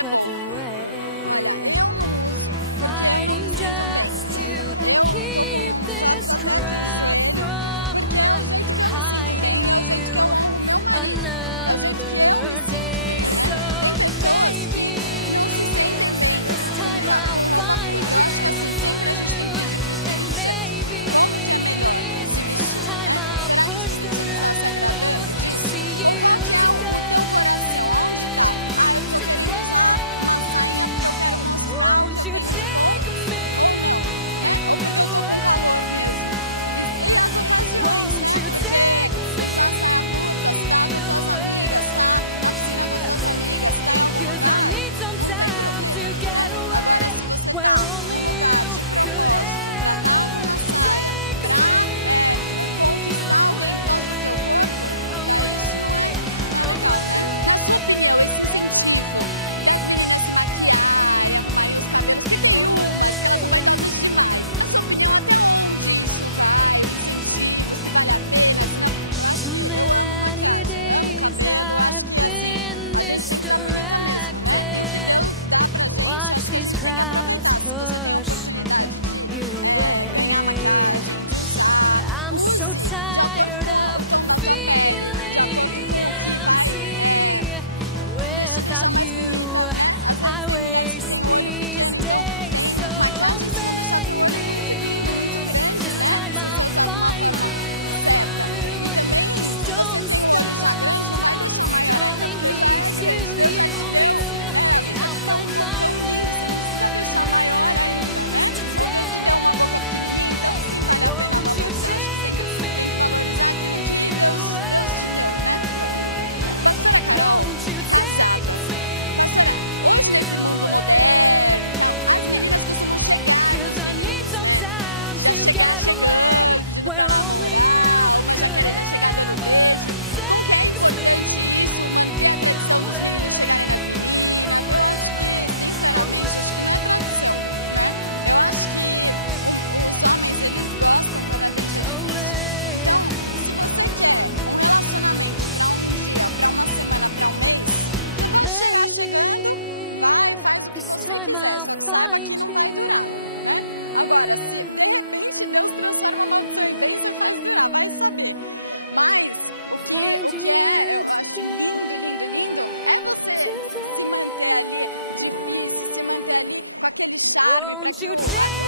swept away, fighting just to keep this crowd from hiding you another day. So maybe this time I'll find you, and maybe this time I'll push through to see you today. Won't you take me away? Won't you take me away? 'Cause I need some time to get away, where only you could ever take me away, away, Too many days I've been distracted. Watch these crowds push you away. I'm so tired of feeling empty. Without you, I waste these days. So maybe this time I'll find you. Just don't stop calling me to you, and I'll find my way today. Won't you take me away? Won't you take me away? 'Cause I need some time to get away, where only you could ever take me away, away, Maybe this time I'll find you. Find you today. Won't you take